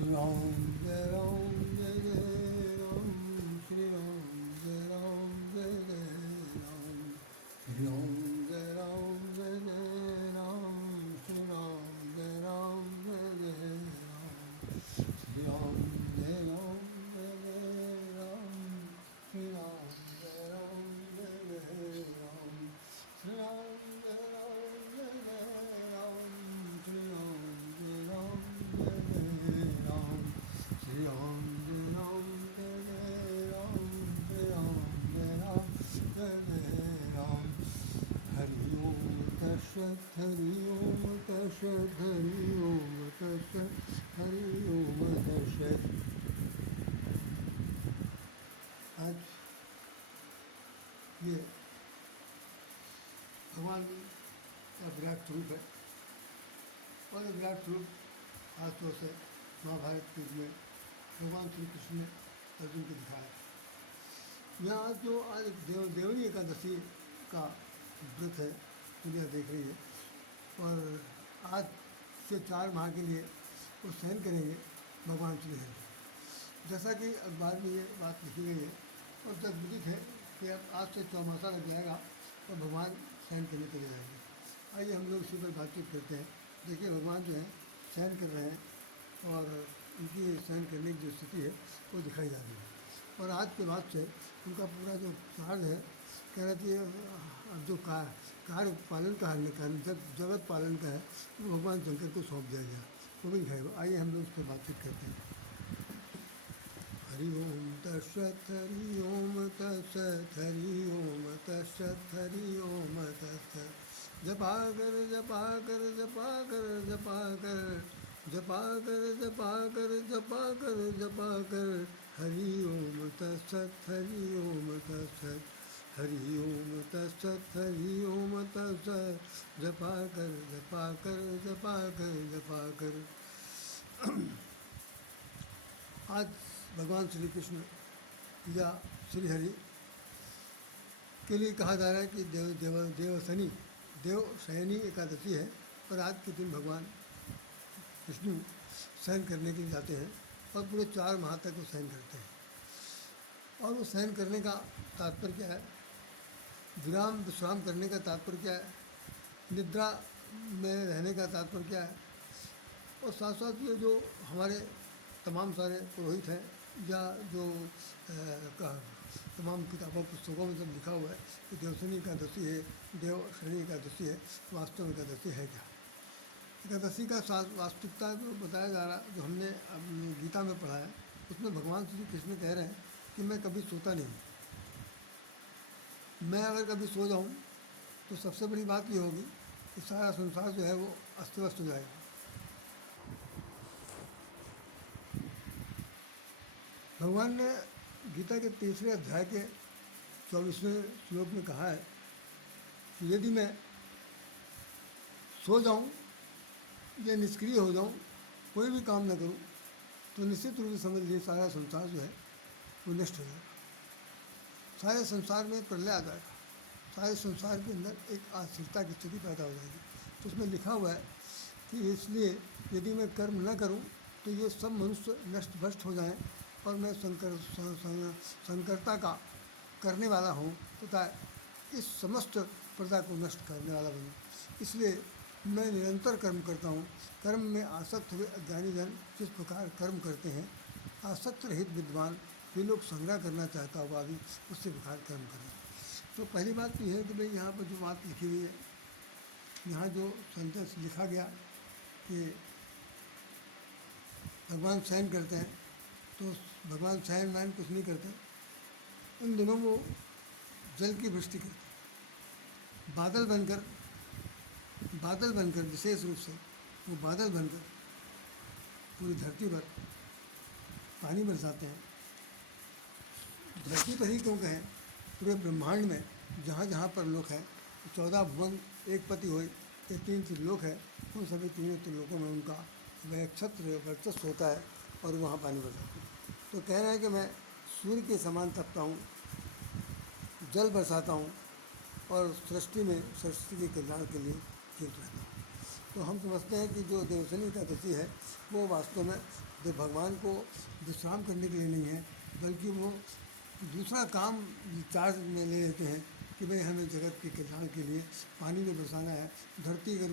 Ram Jai Ram Jai Jai Ram Shri Ram Jai Ram Jai Jai Ram Shri Ram Jai Ram Jai Jai Ram Shri Ram Jai Ram Jai Jai Ram Shri Ram Jai Ram Jai Jai Ram Shri Ram Jai Ram Jai Jai Ram Shri Ram Jai Ram Jai Jai Ram Shri Ram Jai Ram Jai Jai Ram Shri Ram Jai Ram Jai Jai Ram Shri Ram Jai Ram Jai Jai Ram Hari Om Tashat Hari Om Tashat Hari Om Tashat Hari Om Tashat आज ये भगवान का विराट स्वरूप है और ये विराट स्वरूप खासतौर से महाभारत के युग में भगवान श्री कृष्ण ने अर्जुन को दिखाया। यहाँ जो आज देवनी एकादशी का व्रत है दुनिया देख रही है और आज से 4 माह के लिए वो सहन करेंगे भगवान श्री हरि। जैसा कि अखबार में ये बात लिखी गई है और तक विदित है कि अब आज से चौमासा लग जाएगा और भगवान सहन करने चले जाएंगे। आइए हम लोग इसी पर बातचीत करते हैं। देखिए भगवान जो है सहन कर रहे हैं और उनकी सहन करने की जो स्थिति है वो दिखाई जा रही है और आज के बाद से उनका पूरा जो कार्य है कह रहे थे अब जो कार्य पालन का है जगत पालन का है वो भगवान शंकर को सौंप दिया गया वो भी दिखाएगा। आइए हम लोग इस पर बातचीत करते हैं। हरि ओम तत्सत् हरि ओम तत्सत् हरि ओम तत्सत् हरि ओम तत्सत् जपा कर जपा कर जपा कर जपा कर जपा कर जपा कर जपा कर जपा कर हरि ओम तत्सत् हरि ओम तत्सत् हरि ओम तत्सत् हरि ओम तत्सत् जपा कर जपा कर जपा कर जपा कर। आज भगवान श्री कृष्ण या श्री हरि के लिए कहा जा रहा है कि देवशयनी एकादशी है और आज के दिन भगवान विष्णु सहन करने के लिए जाते हैं और पूरे 4 माह तक वो सहन करते हैं। और वो सहन करने का तात्पर्य क्या है, विश्राम करने का तात्पर्य क्या है, निद्रा में रहने का तात्पर्य क्या है और साथ साथ ये जो हमारे तमाम सारे पुरोहित हैं या जो तमाम किताबों पुस्तकों में जब लिखा हुआ है कि देवशयनी एकादशी है देवशयनी एकादशी है, वास्तव में एकादशी है क्या। एकादशी का वास्तविकता जो बताया जा रहा है जो हमने अपनी गीता में पढ़ा है उसमें भगवान श्री कृष्ण कह रहे हैं कि मैं कभी सोता नहीं, मैं अगर कभी सो जाऊं तो सबसे बड़ी बात ये होगी कि सारा संसार जो है वो अस्त व्यस्त हो जाएगा। भगवान ने गीता के 3रे अध्याय के 24वें श्लोक में कहा है कि यदि मैं सो जाऊं या निष्क्रिय हो जाऊं, कोई भी काम न करूं, तो निश्चित रूप से समझ लीजिए सारा संसार जो है वो नष्ट हो जाएगा। सारे संसार में प्रलय आ जाएगा, सारे संसार के अंदर एक अस्थिरता की स्थिति पैदा हो जाएगी। तो उसमें लिखा हुआ है कि इसलिए यदि मैं कर्म न करूं तो ये सब मनुष्य नष्ट भ्रष्ट हो जाएं और मैं संकरता का करने वाला हूँ तथा इस समस्त प्रजा को नष्ट करने वाला बनूँ। इसलिए मैं निरंतर कर्म करता हूँ। कर्म में आसक्त हुए अज्ञानी जन जिस प्रकार कर्म करते हैं, आसक्त रहित विद्वान वे लोग संग्रह करना चाहता हुआ भी उससे प्रकार कर्म करें। तो पहली बात तो यह है कि भाई यहाँ पर जो बात लिखी हुई है, यहाँ जो सेंटेंस लिखा गया कि भगवान सहन करते हैं, तो भगवान सहन वहन कुछ नहीं करते। इन दिनों वो जल की वृष्टि करते, बादल बनकर विशेष रूप से वो बादल बनकर पूरी धरती पर पानी बरसाते हैं। धरती पर ही क्यों कहें, पूरे ब्रह्मांड में जहाँ जहाँ पर लोक है, 14 भुवन एक पति होए, ये 3 त्रिलोक है, उन सभी 3 त्रिलोकों में उनका वह क्षत्र वर्चस्व होता है और वहाँ पानी बरसाता है। तो कह रहे हैं कि मैं सूर्य के समान तपता हूँ, जल बरसाता हूँ और सृष्टि में सृष्टि के कल्याण के लिए जीवित रहता हूँ। तो हम समझते हैं कि जो देवशनि एकादशी है वो वास्तव में देव भगवान को विश्राम करने के लिए नहीं है, बल्कि वो दूसरा काम चार्ज में ले लेते हैं कि भाई हमें जगत के कल्याण के लिए पानी में बरसाना है। धरती अगर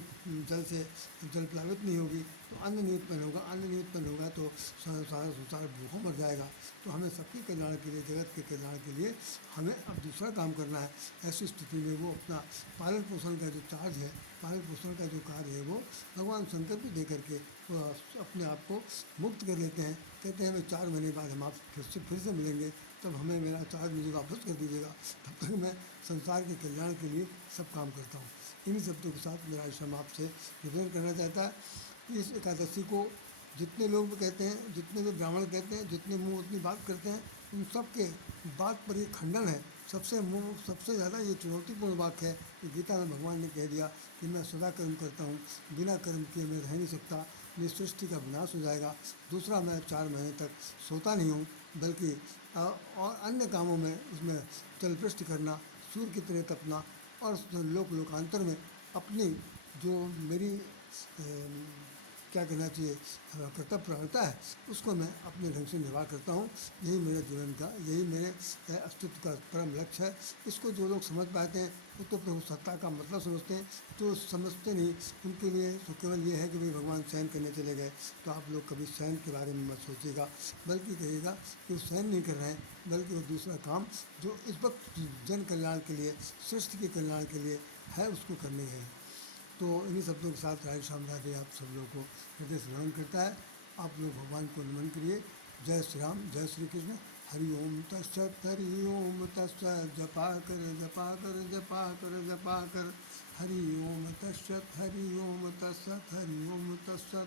जल से जल प्लावित नहीं होगी तो अन्न नहीं उत्पन्न होगा, अन्न नहीं उत्पन्न होगा तो सारा संसार भूखों मर जाएगा। तो हमें सबके कल्याण के लिए, जगत के कल्याण के लिए हमें अब दूसरा काम करना है। ऐसी स्थिति में वो अपना पालन पोषण का जो चार्ज है, पालन पोषण का जो कार्य है, वो भगवान शंकर को दे करके वो अपने आप को मुक्त कर लेते हैं। कहते हैं हमें 4 महीने बाद हम आप फिर से मिलेंगे, तब हमें मेरा चार्ज मुझे वापस कर दीजिएगा, तब तक मैं संसार के कल्याण के लिए सब काम करता हूँ। इन्हीं शब्दों के साथ मेरा आश्रम आपसे निवेदन करना चाहता है कि इस एकादशी को जितने लोग भी कहते हैं, जितने भी ब्राह्मण कहते हैं, जितने मुँह उतनी बात करते हैं, उन सब के बात पर ये खंडन है। सबसे ज़्यादा ये चुनौतीपूर्ण वाक्य है कि गीता में भगवान ने कह दिया कि मैं सदा कर्म करता हूँ, बिना कर्म किए मैं रह नहीं सकता, मेरी सृष्टि का विनाश हो जाएगा। दूसरा, मैं 4 महीने तक सोता नहीं हूँ, बल्कि और अन्य कामों में उसमें जलपृष्ठ करना, सूर्य की तरह तपना और लोकांतर में अपनी जो मेरी क्या कहना चाहिए कर्तव्य प्रवणता है, उसको मैं अपने ढंग से निर्वाह करता हूँ। यही मेरे जीवन का, यही मेरे अस्तित्व का परम लक्ष्य है। इसको जो लोग समझ पाते हैं वो तो प्रभु सत्ता का मतलब समझते हैं, जो समझते नहीं उनके लिए तो केवल ये है कि भाई भगवान शयन करने चले गए। तो आप लोग कभी शयन के बारे में मत सोचिएगा, बल्कि कहिएगा कि वो शयन नहीं कर रहे हैं, बल्कि वो दूसरा काम जो इस वक्त जन कल्याण के लिए, सृष्टि के कल्याण के लिए है, उसको करने हैं। तो इन्हीं शब्दों के साथ राय श्याम राधे आप सब लोगों को हृदय से नमन करता है। आप लोग भगवान को नमन करिए। जय श्री राम, जय श्री कृष्ण। हरि ओम तत्सत, हरि ओम तत्सत। जपा कर जपा कर जपा कर जपा कर। हरि ओम तत्सत, हरि ओम तत्सत, हरि ओम तत्सत।